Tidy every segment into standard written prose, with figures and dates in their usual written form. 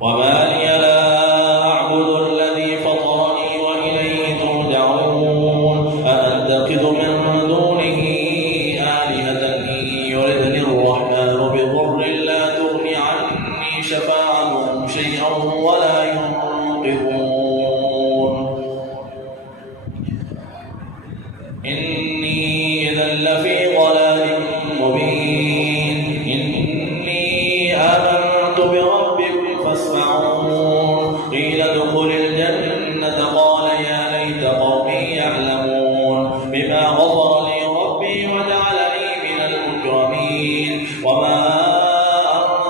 وما لي لا أعبد الذي فطرني وإليه ترجعون أأتخذ من دونه آلهة إن يردني الرحمن بضر لا تغن عني شفاعتهم شيئا ولا ينقذون إني إذا لفي ضلال مبين إني آمنت بربكم فاسمعون قيل ادخل الجنة قال يا ليت قومي يعلمون بما غفر لي ربي وجعلني من المكرمين وما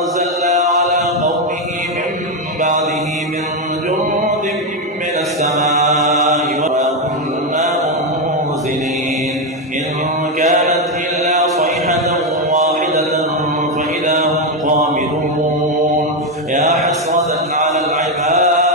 أنزلنا على قومه من بعده من جند من السماء وما كنا منزلين إن كانت إلا صيحة واحدة فإذا هم خامدون يا حسرة على العباد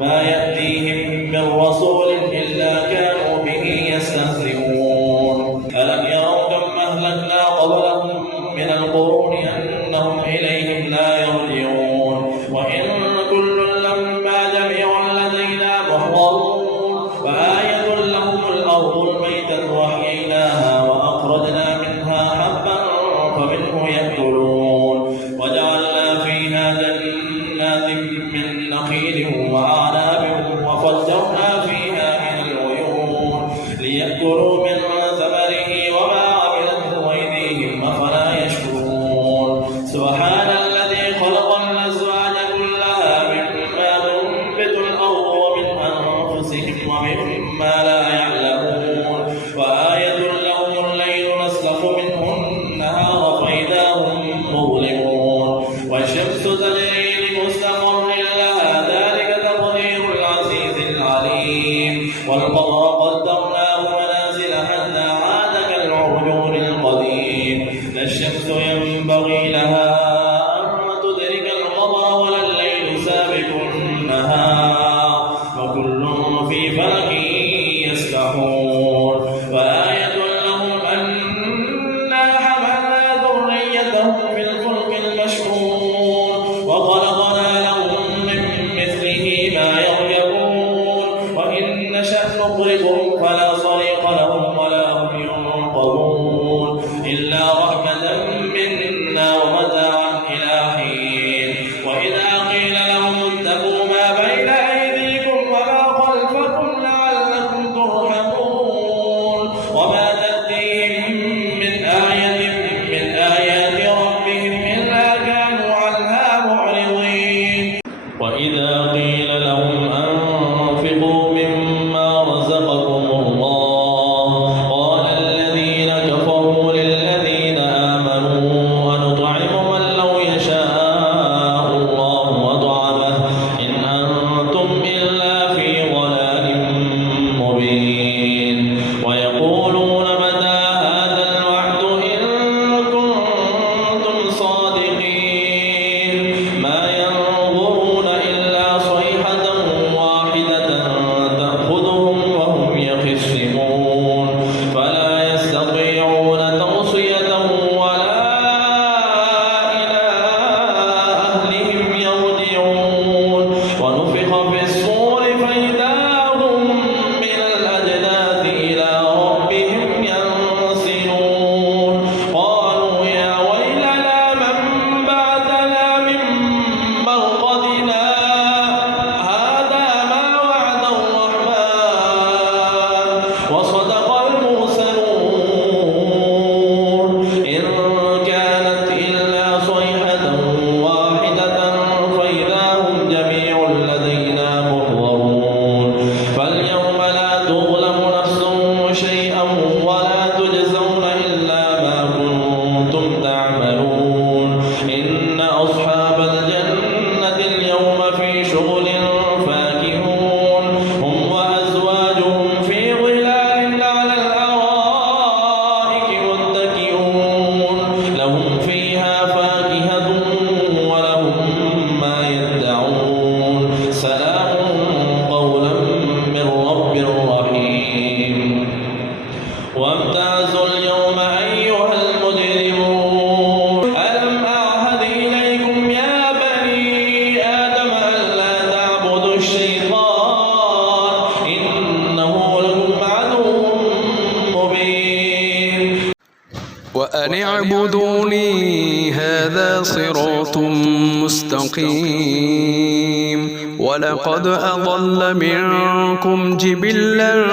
ما يأتيهم من رسول إلا كانوا به يستهزئون ألم يروا كم أهلكنا قبلهم من القرون أنهم إليهم لا يرجعون وإن كل لما جميع لدينا محضرون وآية لهم الأرض الميتة وأحييناها وأخرجنا منها حبا فمنه يأكلون وجعلنا فيها جنات من نخيل وأعناب وفجرنا فيها من العيون ليأكلوا من ثمره وما عملته أيديهم أفلا يشكرون سبحان الذي خلق الأزواج كلها مما تنبت الأرض ومن أنفسهم ومما لا يعلمون وآية لهم الليل نسلخ منه النهار فإذا هم مظلمون والشمس تجري لمستقر لها ذلك تقدير العزيز العليم والقمر قدرناه منازل حتى عاد كالعرجون القديم لا الشمس ينبغي لها أن تدرك القمر ولا الليل سابق النهار وكل في فلك يسبحون وآية لهم أنا حملنا ذريتهم في الفلك المشحون وخلقنا لهم من مثله ما يركبون وإن نشأ نغرقهم فلا صريخ لهم ولا هم ينقذون إلا رحمة منا ومتاعا إلى حين وإذا قيل لهم اتقوا ما بين أيديكم وما خلفكم لعلكم ترحمون وما تأتيهم من آية من آيات ربهم إلا كانوا عنها معرضين وإذا قيل لهم أنفقوا مما رزقكم الله قال الذين كفروا للذين آمنوا أنطعم من لو يشاء الله أطعمه إن أنتم إلا في ضلال مبين ويقولون متى هذا الوعد إن كنتم صادقين ما ينظرون إلا صيحة واحدة تأخذهم وهم يخصمون فلا يستطيعون توصية ولا وأن اعبدوني هذا صراط مستقيم. ولقد أضل منكم جبلا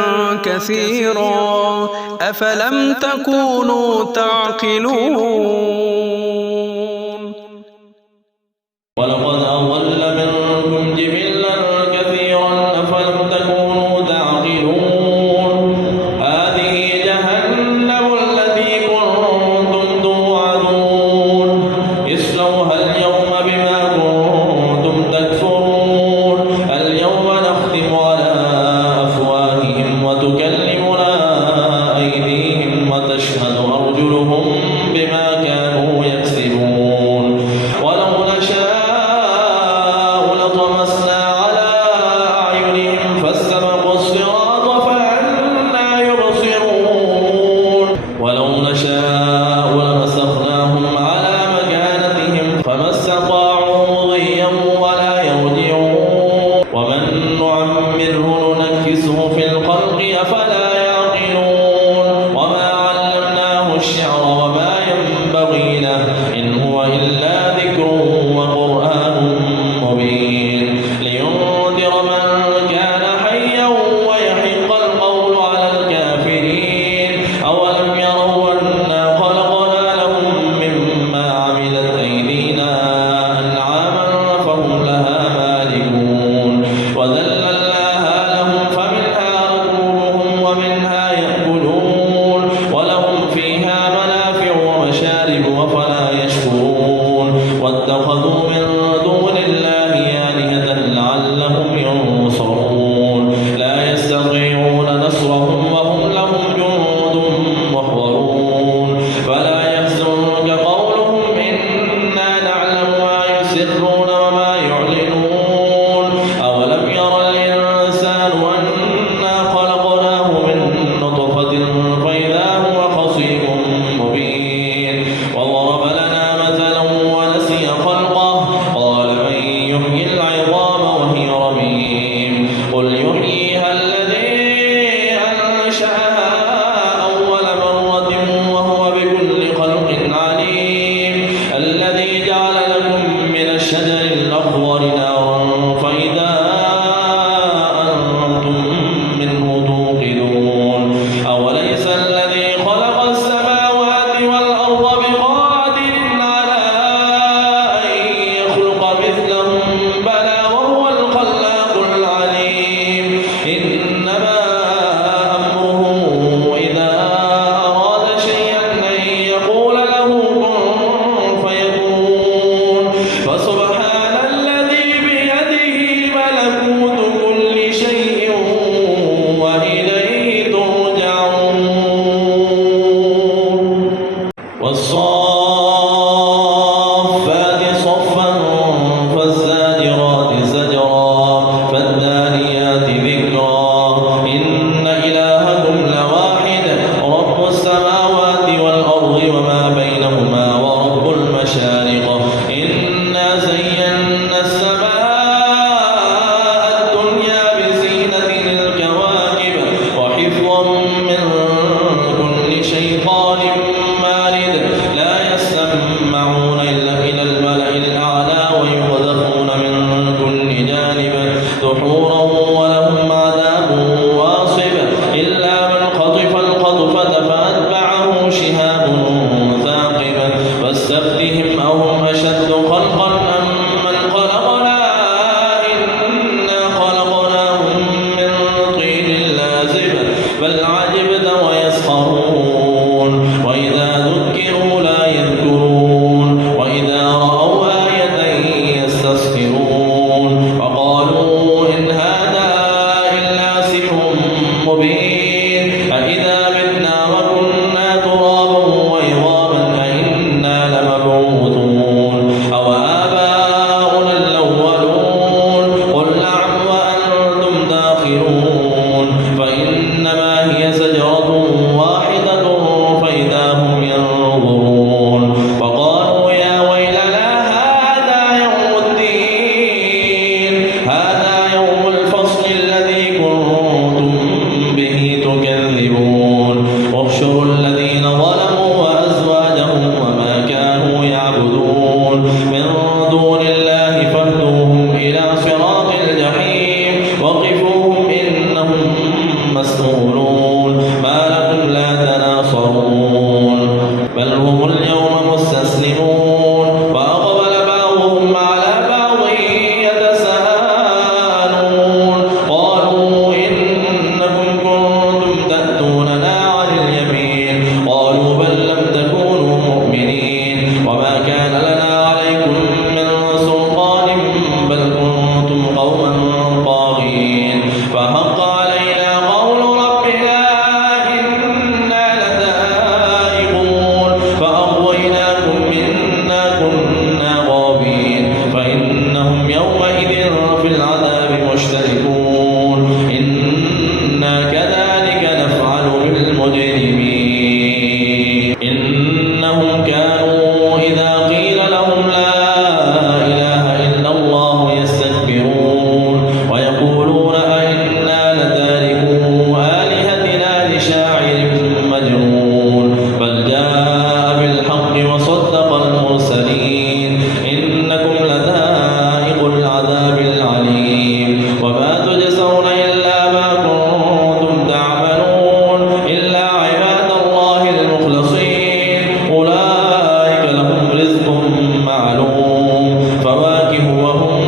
كثيرا أفلم تكونوا تعقلون. ولقد أضل منكم جبلا كثيرا أفلم تكونوا تعقلون. هذه جهنم التي كنتم توعدون اصلوها اليوم بما كنتم تكفرون. اليوم نختم على أفواههم وتكلمنا أيديهم وتشهد أرجلهم بما كانوا يكسبون. ولو نشاء لطمسنا على أعينهم فاستبقوا الصراط فأنى يبصرون. ولو نشاء لمسخناهم على مكانتهم فما استطاعوا مضيا ولا يرجعون. ومن نعمره ننكسه في الخلق أفلا يعقلون. وما علمناه الشعر وما ينبغي له إن هو إلا ذكر وقرآن مبين لينذر من كان حيا ويحق القول على الكافرين. أولم يروا أنا خلقنا لهم مما عملت أيدينا أنعاما فهم لها مالكون وذللناها لهم فمنها ركوبهم ومنها يأكلون ولهم فيها منافع ومشارب وفلا يشكرون. واتخذوا من دون الله آلهة لعلهم ينصرون. لا يستطيعون نصرهم وهم لهم جند محضرون. فلا يحزنك قولهم إنا نعلم ما يسرون وما يعلنون. أولم ير الإنسان أنا خلقناه من نطفة فإذا هو خصيم مبين. وضرب لنا مثلا ونسي خلقه قال من يحيي العظام وهي رميم. قل يحييها الذي أنشأها أول مرة وهو بكل خلق عليم. الذي جعل لكم من الشجر الأخضر نارا فإذا أنتم منه توقدون. أوليس الذي خلق السماوات والأرض بقادر على أن يخلق مثلهم بلى وهو الخلاق العليم. إنما أمره إذا أراد شيئا أن يقول له كن فيكون. فسبحان الذي بيده ملكوت كل شيء وإليه ترجعون. والصافات صفا فالزاجرات زجرا فالداريات ذكرا. إن إلهكم لواحد رب السماوات والأرض وما بينهما ورب المشارق. إنا زينا السماء الدنيا بزينة الكواكب وحفظا من كل شيطان مارد. لا يسمعون إلا إلى الملأ الأعلى ويقذفون من كل جانب دحورا ولهم عذاب واصب. إلا من خطف الخطفة فأتبعه شهاب ثاقب. فاستفتهم أهم أشد خلقا أم من خلقنا إنا خلقناهم من طين لازب. بل عجبت ويسخرون. وإذا ذكروا لا يذكرون. وإذا رأوا آية يستسخرون. وقالوا إن هذا إلا سحر مبين. أإذا متنا وكنا ترابا وعظاما أإنا لمبعوثون. أو يعبدون من دون الله فاهدوهم إلى صراط الجحيم وقفوهم إنهم مسؤولون ما لكم لا تناصرون بل هم اليوم مستسلمون وأقبل بعضهم على بعض يتساءلون قالوا إنكم كنتم تأتوننا عن اليمين قالوا بل لم تكونوا مؤمنين وما كان لنا عليكم من سلطان بل كنتم قوما طاغين فحق علينا قول ربنا إنا لذائقون فأغويناكم إنا كنا غابين فإنهم يومئذ في العذاب مشتركون إنا كذلك نفعل بالمجرمين إنهم كانوا إذا قيل لهم لا إله إلا الله يستكبرون ويقولون أئنا لتاركو آلهتنا لشاعر مجنون بل جاء بالحق وصدق المرسلين إنكم لذائق العذاب العليم وما تجزون إلا ما كنتم تعملون إلا عباد الله المخلصين أولئك لهم رزق معلوم فواكه وهم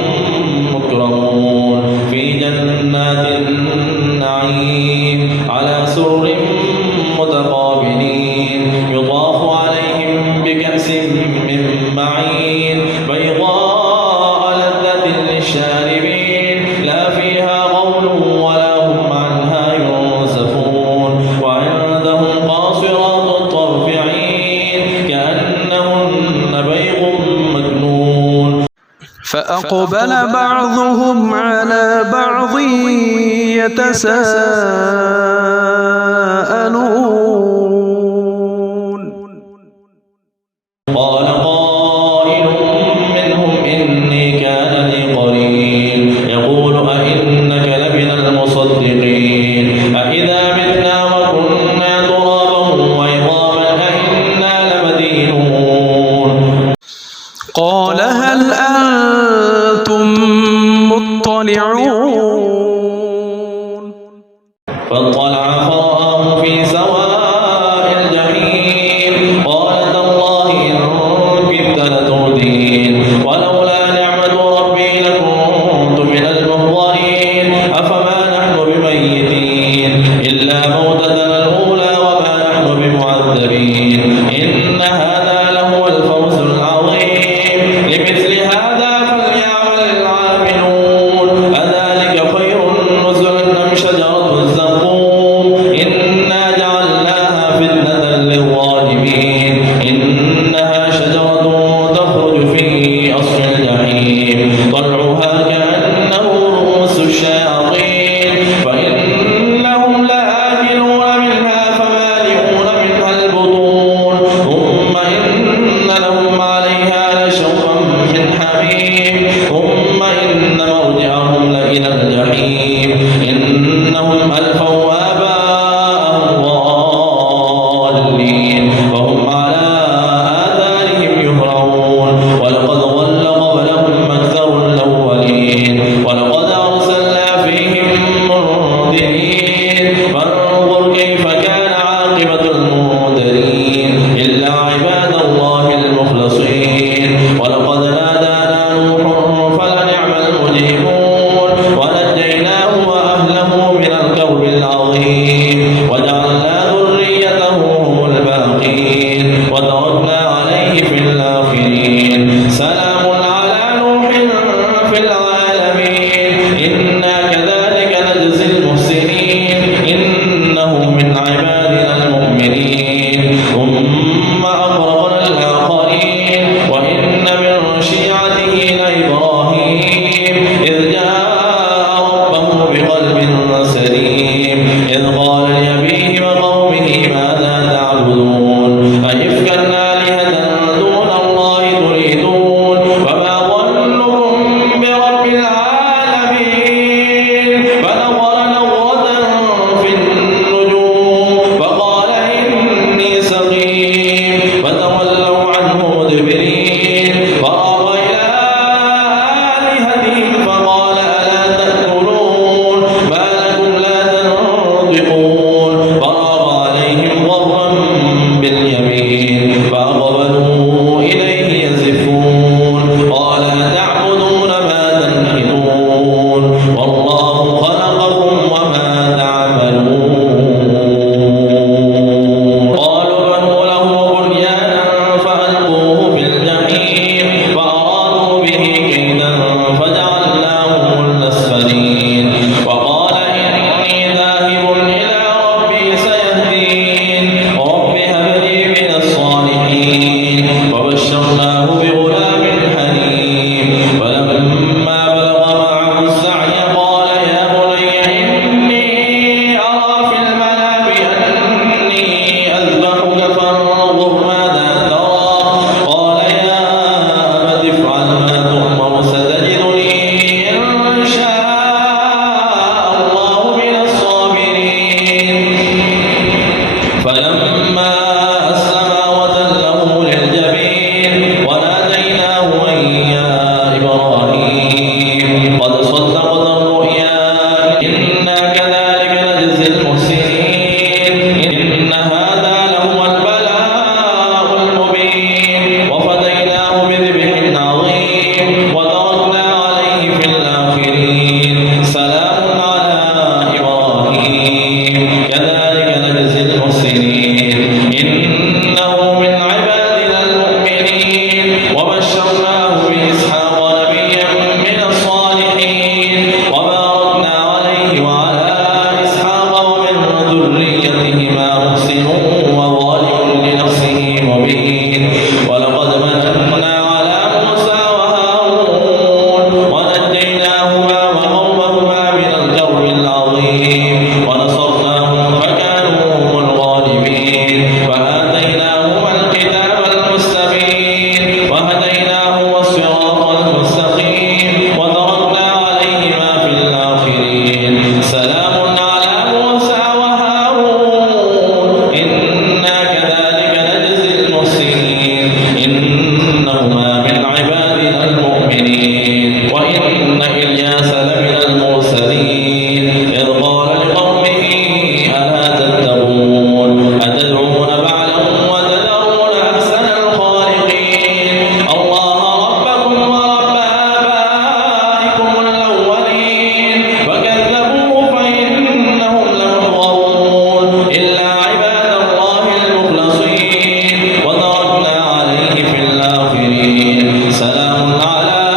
مكرمون في جنات النعيم على سرر متقابلين يطاف عليهم بكأس من معين بيضاء لذة للشاربين لا فيها غول ولا هم عنها ينزفون وعندهم قاصرات الطرف عين كأنهن بيض مكنون فأقبل بعضهم على بعض يتساءلون قال قائل منهم إني كان لي قرين يقول أئنك لمن المصدقين أإذا متنا وكنا ترابا وعظاما أئنا لمدينون قال هل أنتم مطلعون فاطلع فرآه في سواء الجحيم قال تالله إن كدت لتردين ولولا نعمة ربي لكنت من المحضرين أفما نحن بميتين إلا موتتنا الأولى وما نحن بمعذبين إن هذا لهو الفوز العظيم لمثل هذا فليعمل العاملون أذلك خير نزلا أم شجرة الزقوم إنا جعلناها فتنة للظالمين إنها شجرة تخرج في أصل الجحيم طلعها كأنه رؤوس الشياطين فإنهم لآكلون منها فمالئون منها البطون ثم إن لهم عليها لشوبا من حميم ثم إن مرجعهم لإلى الجحيم إنهم ألفوا آباءهم ضالين وهم على آثارهم يهرعون ولقد ضل قبلهم أكثر الأولين ولقد أرسلنا فيهم منذرين فانظر كيف كان عاقبة المنذرين إلا عباد الله المخلصين ولقد نادانا نوح فلنعم المجيبون ونجيناه وأهله من الكرب العظيم وجعلنا ذريته هم الباقين وتركنا عليه في الآخرين سلام على نوح في العالمين إنا كذلك نجزي المحسنين إنه من عبادنا المؤمنين ثم أغرقنا الآخرين وإن من شيعته لإبراهيم إذ جاء ربه بقلب سليم إذ قال لأبيه وقومه ماذا تعبدون أئفكا آلهة دون الله تريدون المرسلين فراغ إلى آلهتهم فقال ألا تأكلون ما لكم لا تنطقون فراغ عليهم ضربا باليمين فأقبلوا إليه يزفون قال أتعبدون ما تنحتون والله خلقكم وما تعملون قالوا بنوا له بنيانا فألقوه في الجحيم فأرادوا به كيدا فجعلناهم الأسفلين وقال إني ذاهب إلى ربي سيهدين رب هب لي من الصالحين وبشرناه بغلام حليم ولما بلغ معه السعي قال يا بني إني أرى في المنام أني أذبحك فانظر ماذا ترى قال يا أبت افعل ما تؤمر ستجدني إن شاء الله من الصابرين فلما أسلما وتله للجبين وناديناه أن يا إبراهيم قد صدقت الرؤيا إنا كذلك نجزي المحسنين إن هذا لهو البلاء المبين وفديناه بذبح عظيم وتركنا عليه في الآخرين سلام على إبراهيم كذلك نجزي المحسنين إنه من عبادنا المؤمنين وبشرناه بإسحاق نبيا من الصالحين وباركنا عليه وعلى إسحاق ومن ذريتهما محسن وظالم لنفسه مبين ولقد مننا على موسى وهارون ونجيناهما وقومهما من الكرب العظيم ونصرناهم فكانوا هم الغالبين وآتيناهما الكتاب المستبين وهديناهما الصراط المستقيم وتركنا عليهما في الآخرين سلام على موسى وهارون إنا كذلك نجزي المحسنين إنهما من عبادنا المؤمنين وإن إلياس لمن المرسلين إذ قال لقومه ألا تتقون أتدعون بعلا وتذرون أحسن الخالقين الله ربكم ورب آبائكم الأولين فكذبوه فإنهم لمحضرون إلا عباد الله المخلصين وتركنا عليه في الآخرين سلام على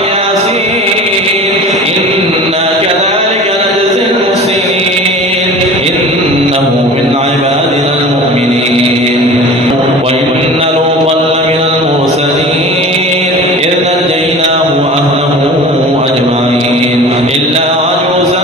الياسين إنا كذلك نجزي المحسنين إنه من عبادنا المؤمنين وإن لوطا لمن المرسلين إذ نجيناه وأهله أجمعين إلا عجوزا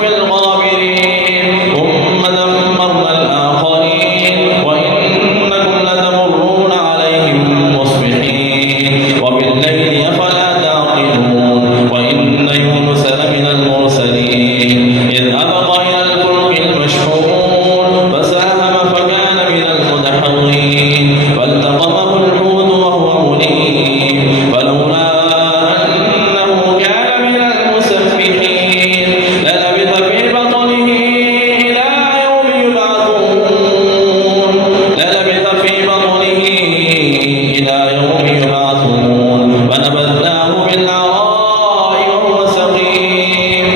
في الغابرين ثم دمرنا الآخرين وإنكم لتمرون عليهم مصبحين وبالليل أفلا تعقلون وإن يونس لمن المرسلين إذ أبق إلى الفلك المشحون فساهم فكان من المدحضين فالتقمه الحوت وهو مليم فلولا أنه كان من المسبحين للبث في بطنه إلى يوم يبعثون فنبذناه بالعراء وهو سقيم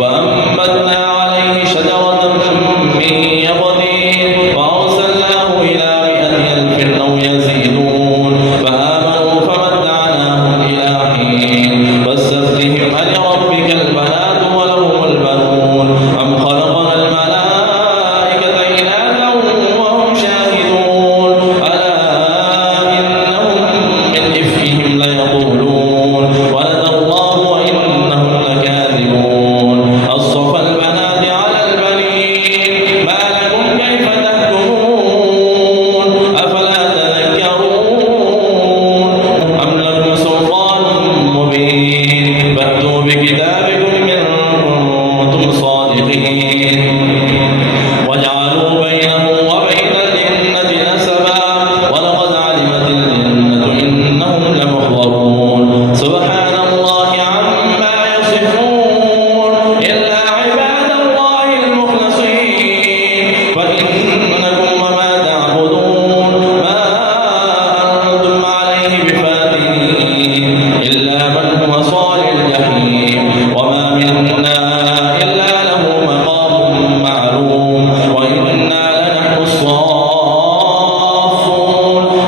وأنبتنا عليه شجرة من يقطين وأرسلناه إلى 100,000 أو يزيدون فآمنوا فمتعناهم إلى حين فاستفتهم ألربك البنات ولهم البنون أم خلقنا الملائكة إناثا وهم شاهدون ألا إنهم من عليم إلا من هو صال الجحيم وما منا إلا له مقام معلوم وإنا لنحن الصافون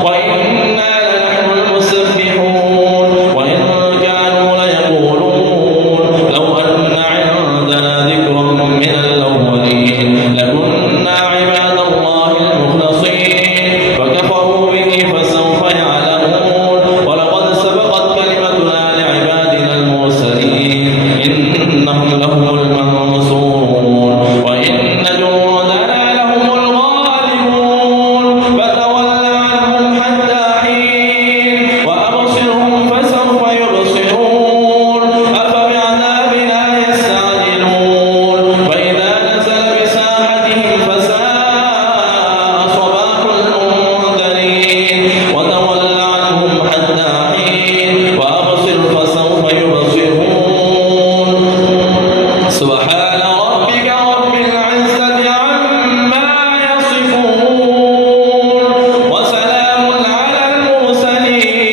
وإنا لنحن المسبحون وإن كانوا ليقولون لو أن عندنا ذكر من الأولين لكنا عباد الله المخلصين فكفروا به فسوف يعلمون ولقد سبقت كلمتنا لعبادنا المرسلين إنهم لهم المنصورون وإن جندنا لهم الغالبون فتول عنهم حتى حين وأبصرهم فسوف يبصرون أفبعذابنا يستعجلون فإذا نزل بساحتهم فساء صباح المنذرين وتول عنهم حتى حين وأبصر فسوف يبصرون سبحان ربك رب العزة عما يصفون وسلام على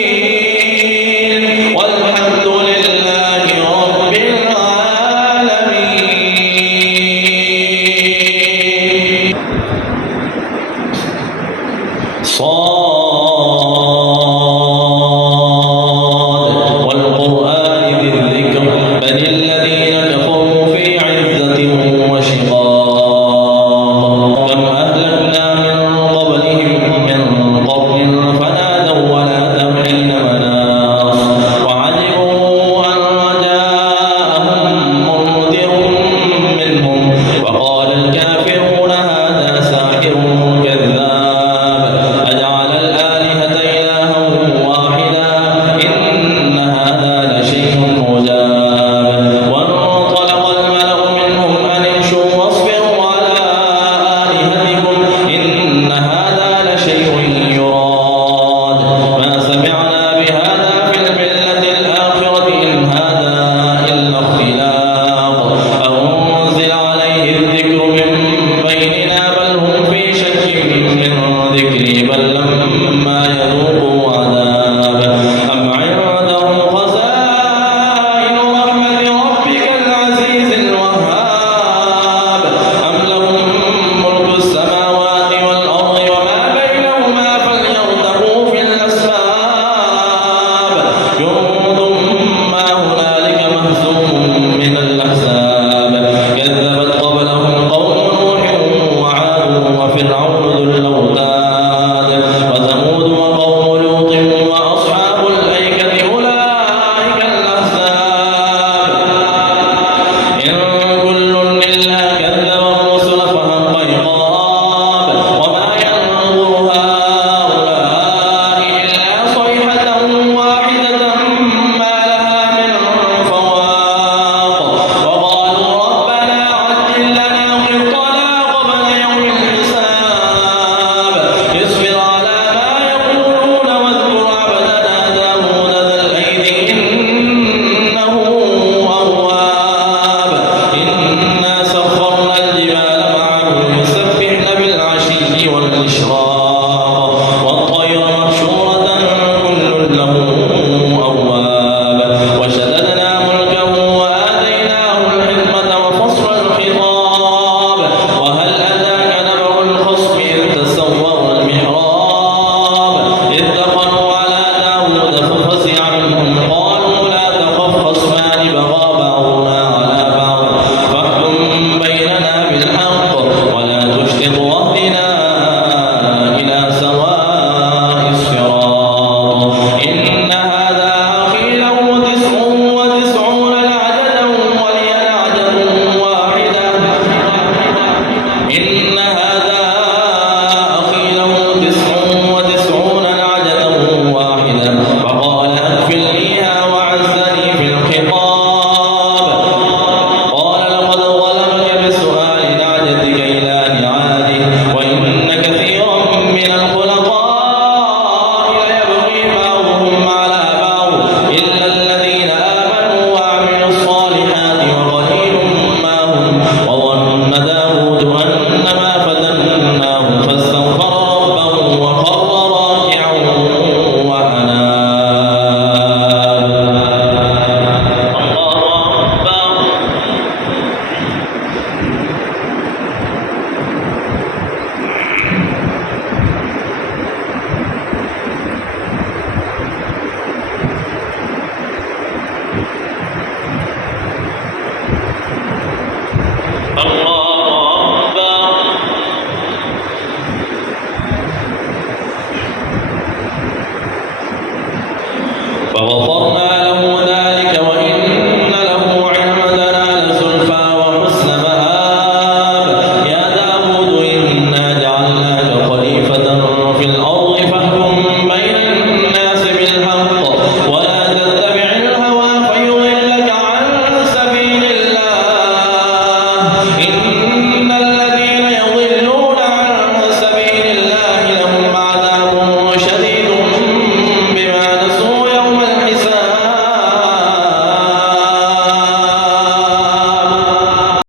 المرسلين والحمد لله رب العالمين صاد والقرآن ذي الذكر بل الذين كفروا في عزة وشقاق كم أهلكنا من قبلهم من قرن فنادوا ولا حين مناص وعجبوا أن جاءهم منذر منهم وقال الكافرون هذا ساحر كذاب أجعل الآلهة إلها واحدا إن هذا لشيء عجاب وانطلق الملأ منهم أن امشوا واصبروا على آلهتكم إن هذا لشيء يراد ما سمعنا بهذا في الملة الآخرة إن هذا إلا اختلاق أنزل عليه الذكر من بيننا بل هم في شك من ذكري بل لما يذوقوا عذاب أم عندهم خزائن رحمة ربك العزيز الوهاب أم لهم ملك السماوات والأرض وما بينهما فليرتقوا في الأسباب جند ما هنالك مهزوم من الأحزاب كذبت قبلهم قوم نوح وعاد وفرعون ذو الأوتاد وثمود وقوم لوط وأصحاب الأيكة أولئك الأحزاب إن كل إلا كذب الرسل فحق عقاب وما ينظر هؤلاء إلا صيحة واحدة ما لها من فواق وقالوا ربنا عجل لنا قطنا قبل يوم الحساب اصبر على ما يقولون واذكر عبدنا داود ذا الأيد إنه أواب إنا سخرنا الجبال معه يسبحن بالعشي والإشراق والطير محشورة كل له أواب وشددنا ملكه وآتيناه الحكمة وفصل الخطاب وهل أتاك نبأ الخصم إذ تسوروا المحراب إذ دخلوا على داود ففزع منهم قالوا لا تخف خصمان بغى بعضنا على بعض فاحكم بيننا بالحق ولا تشطط واهدنا إلى سواء الصراط إن هذا أخي له 99 نعجة ولي نعجة واحدة إن هذا أخي له 99 نعجة واحدة فقال أكفلني